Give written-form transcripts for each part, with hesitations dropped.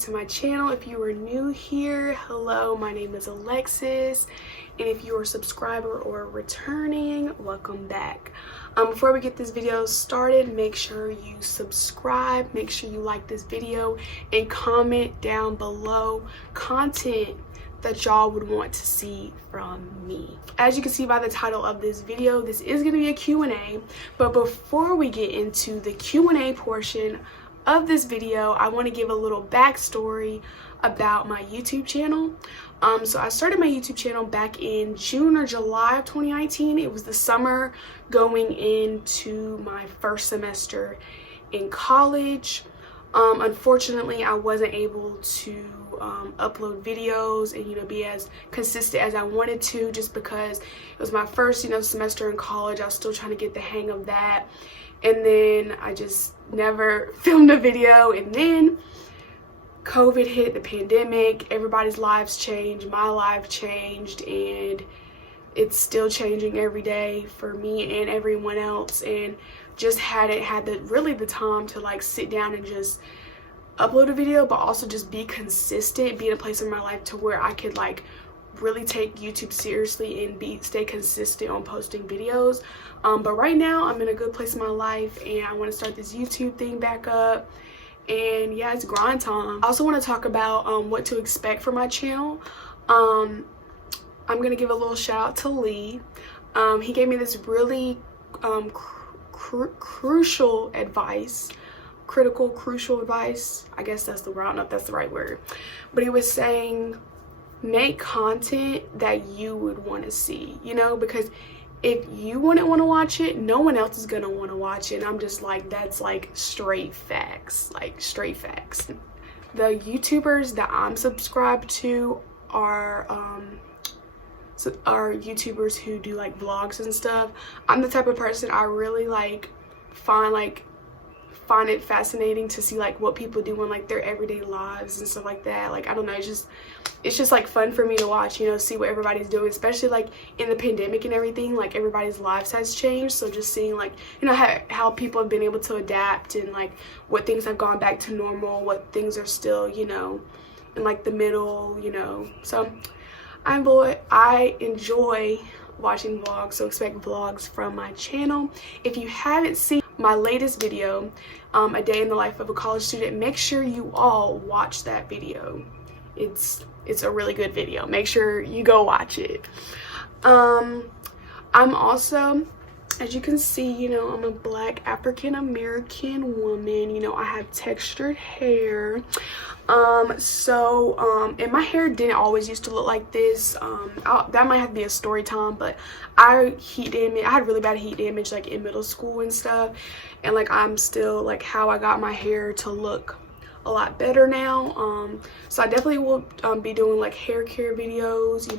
To my channel. If you are new here, hello, my name is Alexis, and if you are a subscriber or returning, welcome back. Before we get this video started, make sure you subscribe, make sure you like this video, and comment down below content that y'all would want to see from me. As you can see by the title of this video, this is going to be a Q&A, but before we get into the Q&A portion of this video, I want to give a little backstory about my YouTube channel. So I started my YouTube channel back in June or July of 2019. It was the summer going into my first semester in college. Unfortunately, I wasn't able to upload videos and be as consistent as I wanted to, just because it was my first semester in college. I was still trying to get the hang of that, and then I just never filmed a video. And then COVID hit, the pandemic, everybody's lives changed, my life changed, and it's still changing every day for me and everyone else. And just hadn't had the time to like sit down and just upload a video, but also just be consistent, be in a place in my life to where I could like really take YouTube seriously and stay consistent on posting videos. But right now I'm in a good place in my life, and I want to start this YouTube thing back up. And yeah, it's grind time. I also want to talk about what to expect for my channel. I'm gonna give a little shout out to Lee. He gave me this really crucial advice. Crucial advice, I guess that's the word. I don't know if that's the right word, but he was saying make content that you would want to see, because if you wouldn't want to watch it, no one else is gonna want to watch it. And I'm just like, that's like straight facts, like straight facts. The YouTubers that I'm subscribed to are YouTubers who do like vlogs and stuff. I'm the type of person, I really find it fascinating to see like what people do in like their everyday lives and stuff like that. Like, I don't know, it's just like fun for me to watch, see what everybody's doing, especially like in the pandemic and everything. Like, everybody's lives has changed, so just seeing like how people have been able to adapt, and like what things have gone back to normal, what things are still in like the middle, so I enjoy watching vlogs, so expect vlogs from my channel. If you haven't seen my latest video, a day in the life of a college student, make sure you all watch that video. It's a really good video. Make sure you go watch it. I'm also, as you can see, I'm a Black African American woman. I have textured hair. And my hair didn't always used to look like this. That might have to be a story time, but I had really bad heat damage like in middle school and stuff, and like I'm still like how I got my hair to look a lot better now. So I definitely will be doing like hair care videos,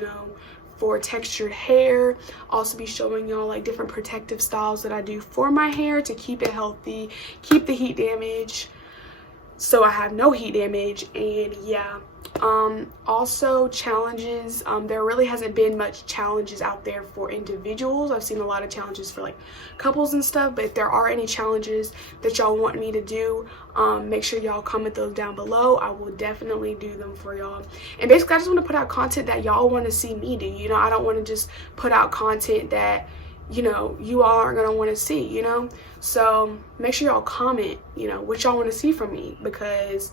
for textured hair. Also be showing y'all like different protective styles that I do for my hair to keep it healthy, keep the heat damage, so I have no heat damage. And yeah, also challenges. There really hasn't been much challenges out there for individuals. I've seen a lot of challenges for like couples and stuff, but if there are any challenges that y'all want me to do, make sure y'all comment those down below. I will definitely do them for y'all. And basically, I just want to put out content that y'all want to see me do. I don't want to just put out content that you all aren't gonna want to see. So make sure y'all comment what y'all want to see from me, because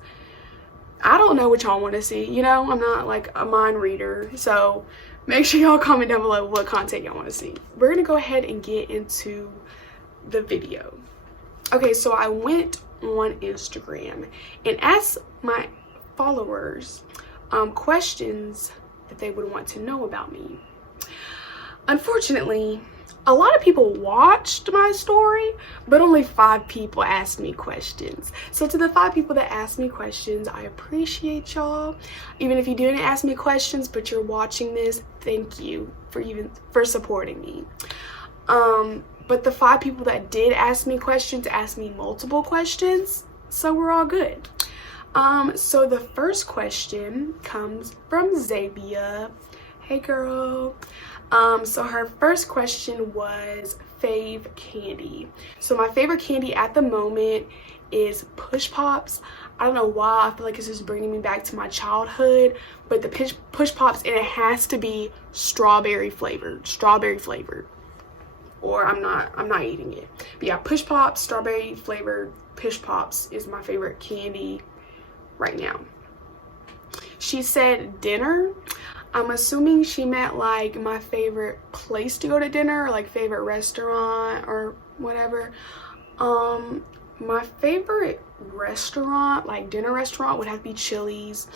I don't know what y'all want to see. I'm not like a mind reader, so make sure y'all comment down below what content y'all want to see. We're gonna go ahead and get into the video. Okay, so I went on Instagram and asked my followers questions that they would want to know about me. Unfortunately, a lot of people watched my story, but only 5 people asked me questions. So to the 5 people that asked me questions, I appreciate y'all. Even if you didn't ask me questions, but you're watching this, thank you for supporting me. But the 5 people that did ask me questions asked me multiple questions, so we're all good. So the first question comes from Zabia. Hey girl. So her first question was fave candy. So my favorite candy at the moment is Push Pops. I don't know why, I feel like it's just bringing me back to my childhood, but the Push Pops, and it has to be strawberry flavored, or I'm not eating it. But yeah, Push Pops, strawberry flavored Push Pops is my favorite candy right now. She said dinner. I'm assuming she meant like my favorite place to go to dinner, or like favorite restaurant or whatever. My favorite restaurant, like dinner restaurant, would have to be Chili's.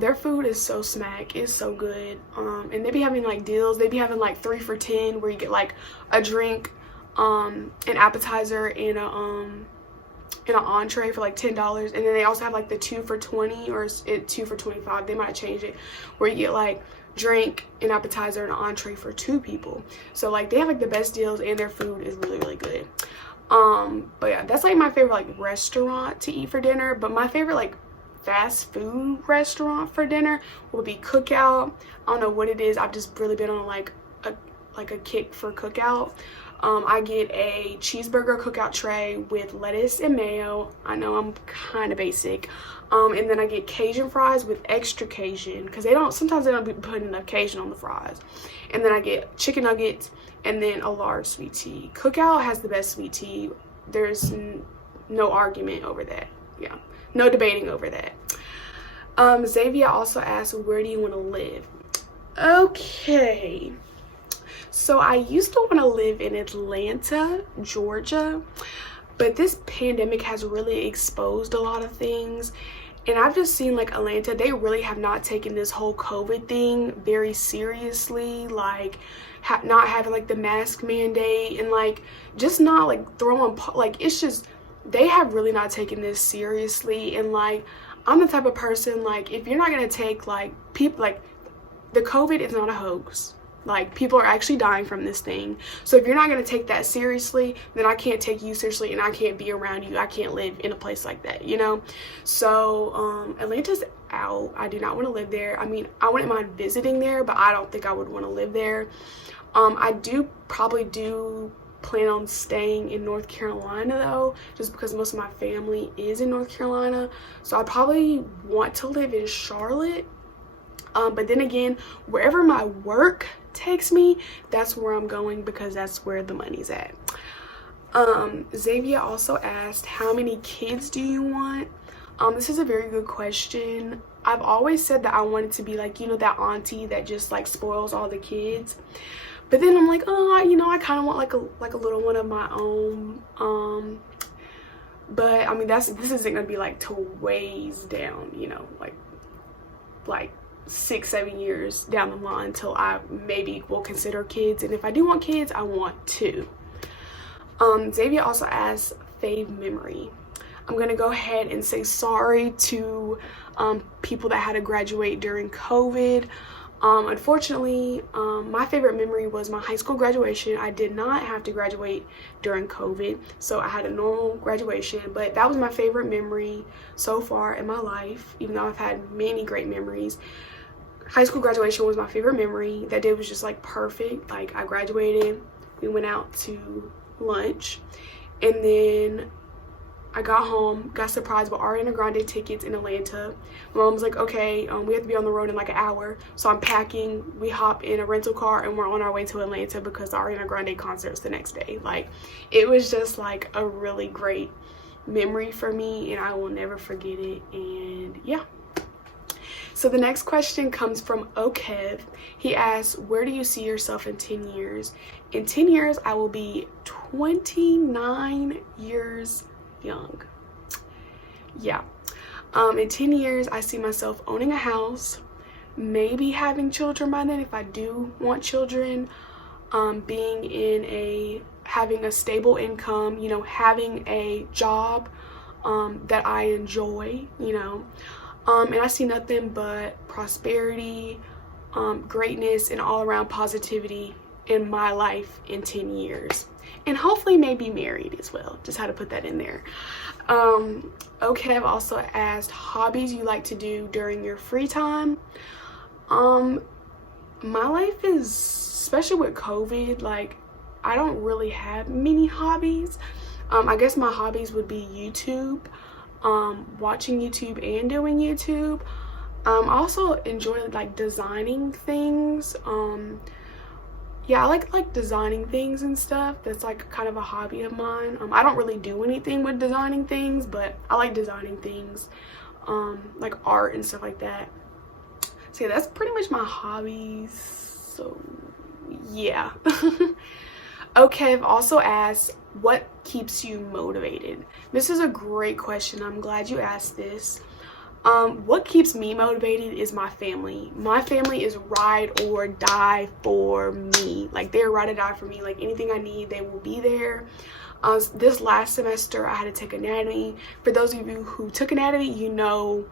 Their food is so smack, it's so good. And they be having like deals. They be having like 3 for $10, where you get like a drink, an appetizer, and an entree for like $10. And then they also have like the 2 for $20, or 2 for $25. They might change it, where you get like drink, an appetizer, and an entree for 2 people. So like they have like the best deals, and their food is really, really good. But yeah, that's like my favorite like restaurant to eat for dinner. But my favorite like fast food restaurant for dinner will be Cookout. I don't know what it is, I've just really been on like a kick for Cookout. I get a cheeseburger Cookout tray with lettuce and mayo. I know I'm kind of basic. And then I get Cajun fries with extra Cajun, because sometimes they don't be putting enough Cajun on the fries. And then I get chicken nuggets, and then a large sweet tea. Cookout has the best sweet tea. There's no argument over that. Yeah, no debating over that. Xavier also asked, where do you want to live? Okay, so I used to want to live in Atlanta, Georgia, but this pandemic has really exposed a lot of things. And I've just seen like Atlanta, they really have not taken this whole COVID thing very seriously. Like not having like the mask mandate, and like just not like throwing, like it's just, they have really not taken this seriously. And like I'm the type of person, like if you're not gonna take like people, like the COVID is not a hoax. Like people are actually dying from this thing. So if you're not going to take that seriously, then I can't take you seriously, and I can't be around you. I can't live in a place like that, you know? So Atlanta's out. I do not want to live there. I mean, I wouldn't mind visiting there, but I don't think I would want to live there. I probably do plan on staying in North Carolina though, just because most of my family is in North Carolina. So I probably want to live in Charlotte. But then again, wherever my work takes me, that's where I'm going, because that's where the money's at. Xavier also asked, how many kids do you want? This is a very good question. I've always said that I wanted to be like, you know, that auntie that just like spoils all the kids. But then I'm like, oh, you know, I kind of want like a little one of my own. But I mean, this isn't gonna be like to ways down, you know, like 6-7 years down the line until I maybe will consider kids. And if I do want kids, I want 2. Xavier also asked, fave memory. I'm gonna go ahead and say sorry to people that had to graduate during COVID. Unfortunately, my favorite memory was my high school graduation. I did not have to graduate during COVID, so I had a normal graduation, but that was my favorite memory so far in my life, even though I've had many great memories. High school graduation was my favorite memory. That day was just like perfect. Like I graduated, we went out to lunch, and then I got home, got surprised with Ariana Grande tickets in Atlanta. My mom was like, okay, we have to be on the road in like an hour. So I'm packing, we hop in a rental car, and we're on our way to Atlanta because the Ariana Grande concert's the next day. Like, it was just like a really great memory for me, and I will never forget it. And yeah. So the next question comes from Okev. He asks, where do you see yourself in 10 years? In 10 years, I will be 29 years young. Yeah. In 10 years, I see myself owning a house, maybe having children by then if I do want children, having a stable income, you know, having a job that I enjoy, you know. And I see nothing but prosperity, greatness, and all around positivity in my life in 10 years. And hopefully maybe married as well. Just had to put that in there. Okay, I've also asked, hobbies you like to do during your free time. My life is, especially with COVID, like I don't really have many hobbies. I guess my hobbies would be YouTube. watching YouTube and doing YouTube. I also enjoy like designing things. Yeah, I like designing things and stuff. That's like kind of a hobby of mine. I don't really do anything with designing things, but I like designing things, like art and stuff like that. So yeah, that's pretty much my hobbies. So yeah. Okay, I've also asked, what keeps you motivated? This is a great question. I'm glad you asked this. What keeps me motivated is my family. My family is ride or die for me. Like, they're ride or die for me. Like, anything I need, they will be there. This last semester, I had to take anatomy. For those of you who took anatomy, you know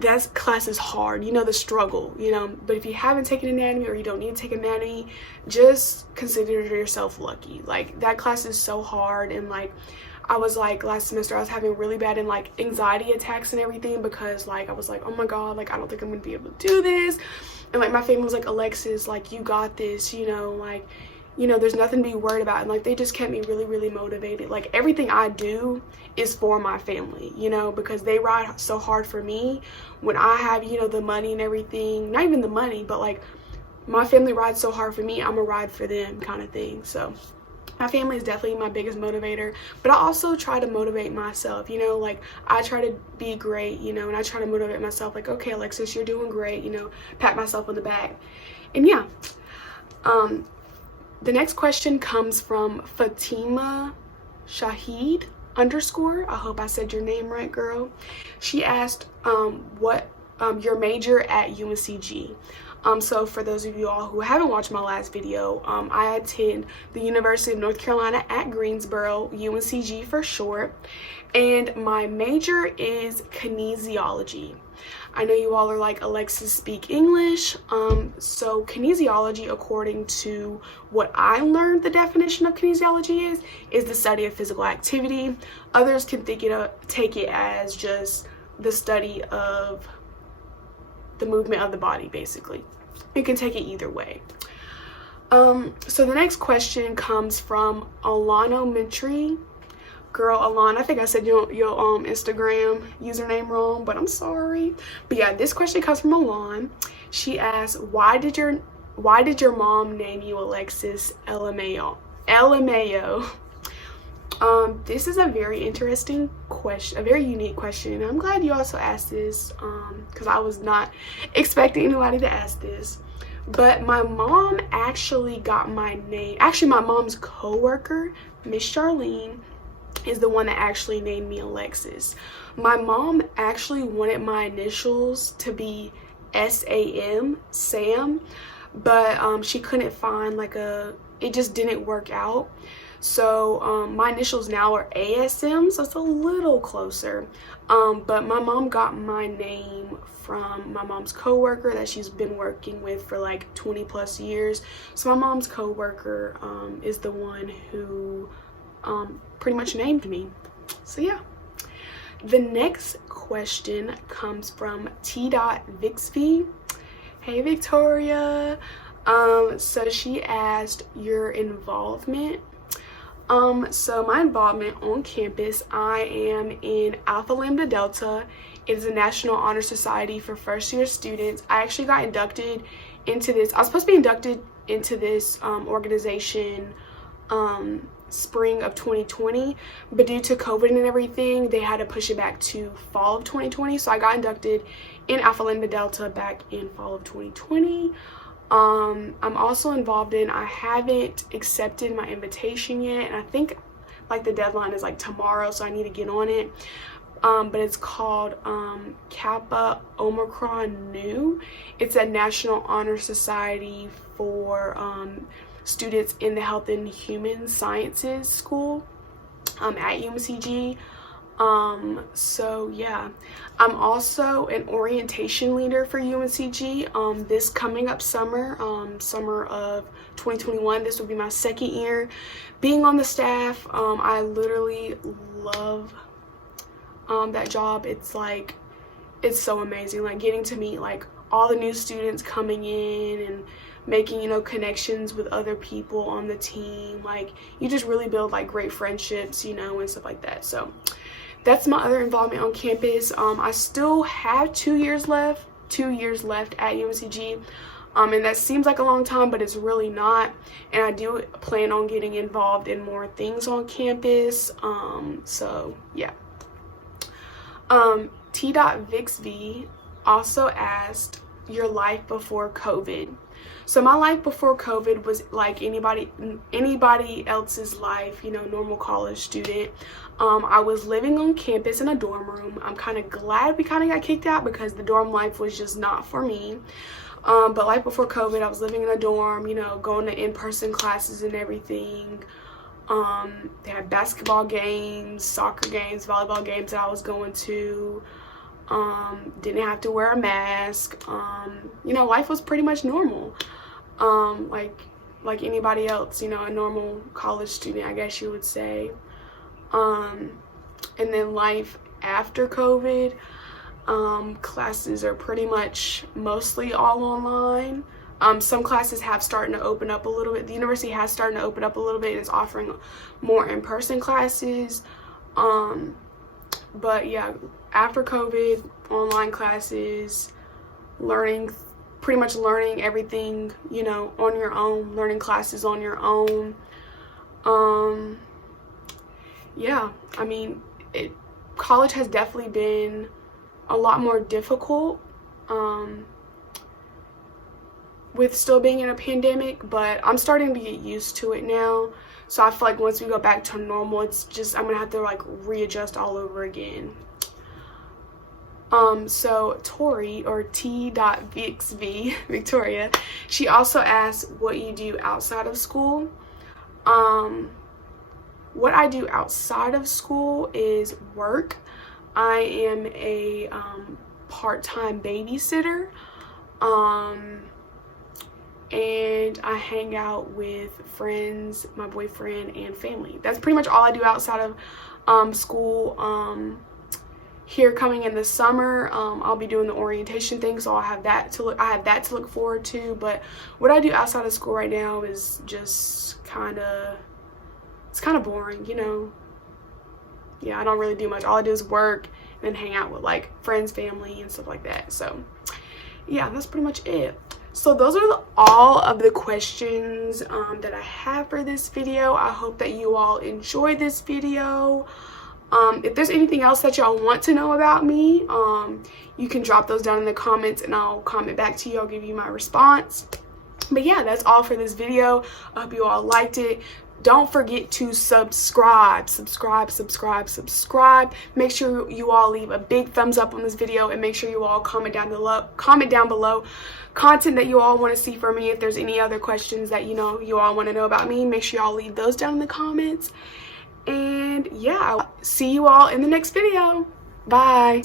that class is hard. You know the struggle, you know. But if you haven't taken anatomy or you don't need to take anatomy, just consider yourself lucky. Like, that class is so hard, and like, I was like, last semester I was having really bad and like anxiety attacks and everything, because like I was like, oh my god, like I don't think I'm gonna be able to do this. And like my family was like, Alexis, like you got this, you know, like, you know, there's nothing to be worried about. And like they just kept me really motivated. Like, everything I do is for my family, you know, because they ride so hard for me. When I have, you know, the money and everything, not even the money, but like my family rides so hard for me, I'm a ride for them kind of thing. So my family is definitely my biggest motivator, but I also try to motivate myself, you know, like I try to be great, you know, and I try to motivate myself, like, okay, Alexis, you're doing great, you know, pat myself on the back. And yeah, the next question comes from Fatima Shahid _ I hope I said your name right, girl. She asked, what your major at UNCG. So for those of you all who haven't watched my last video, I attend the University of North Carolina at Greensboro, UNCG for short, and my major is kinesiology. I know you all are like, Alexis, speak English. So kinesiology, according to what I learned the definition of kinesiology is the study of physical activity. Others can take it as just the study of the movement of the body, basically. You can take it either way. So the next question comes from Alana Mitri. Girl, Alana, I think I said your Instagram username wrong, but I'm sorry. But yeah, this question comes from Alana. She asks, why did your mom name you Alexis LMAO? This is a very interesting question, a very unique question, and I'm glad you also asked this, because I was not expecting anybody to ask this. But my mom actually got my name. Actually, my mom's co-worker, Miss Charlene, is the one that actually named me Alexis. My mom actually wanted my initials to be SAM, Sam, but she couldn't find like it just didn't work out. So my initials now are ASM, so it's a little closer. But my mom got my name from my mom's co-worker that she's been working with for like 20 plus years. So my mom's co-worker is the one who pretty much named me. So yeah. The next question comes from T.Vixby. Hey Victoria. So she asked your involvement. So my involvement on campus, I am in Alpha Lambda Delta. It is a National Honor Society for first year students. I actually got inducted into this. I was supposed to be inducted into this organization spring of 2020, but due to COVID and everything, they had to push it back to fall of 2020. So I got inducted in Alpha Lambda Delta back in fall of 2020. I'm also involved in, I haven't accepted my invitation yet, and I think like the deadline is like tomorrow, so I need to get on it. But it's called Kappa Omicron Nu. It's a National Honor Society for students in the Health and Human Sciences School at UNCG. So yeah, I'm also an orientation leader for UNCG. This coming up summer, summer of 2021, this will be my second year being on the staff. I literally love that job. It's like, it's so amazing, like getting to meet like all the new students coming in and making, you know, connections with other people on the team. Like, you just really build like great friendships, you know, and stuff like that. So that's my other involvement on campus. I still have 2 years left at UNCG. And that seems like a long time, but it's really not. And I do plan on getting involved in more things on campus. So yeah. T.VixV also asked your life before COVID. So my life before COVID was like anybody else's life, you know, normal college student. I was living on campus in a dorm room. I'm kind of glad we kind of got kicked out because the dorm life was just not for me. But life before COVID, I was living in a dorm, you know, going to in-person classes and everything. They had basketball games, soccer games, volleyball games that I was going to. Didn't have to wear a mask. You know, life was pretty much normal. Like anybody else, you know, a normal college student, I guess you would say. And then life after COVID, classes are pretty much mostly all online. Some classes have started to open up a little bit. The university has started to open up a little bit and is offering more in-person classes. But yeah, after COVID, online classes, pretty much learning everything, you know, on your own, learning classes on your own. Yeah, I mean, college has definitely been a lot more difficult with still being in a pandemic, but I'm starting to get used to it now. So I feel like once we go back to normal, it's just, I'm gonna have to like readjust all over again. So Tori, or T.VixV, Victoria, she also asked what you do outside of school. What I do outside of school is work. I am a part-time babysitter, and I hang out with friends, my boyfriend, and family. That's pretty much all I do outside of school. Here coming in the summer, I'll be doing the orientation thing, so I have that to look forward to. But what I do outside of school right now is just it's kind of boring, you know. Yeah, I don't really do much. All I do is work and then hang out with like friends, family, and stuff like that. So yeah, that's pretty much it. So those are all of the questions that I have for this video. I hope that you all enjoyed this video. If there's anything else that y'all want to know about me, you can drop those down in the comments and I'll comment back to you. I'll give you my response. But yeah, that's all for this video. I hope you all liked it. Don't forget to subscribe. Make sure you all leave a big thumbs up on this video, and make sure you all comment down below content that you all want to see from me. If there's any other questions that you all want to know about me, make sure y'all leave those down in the comments. And yeah, I'll see you all in the next video. Bye.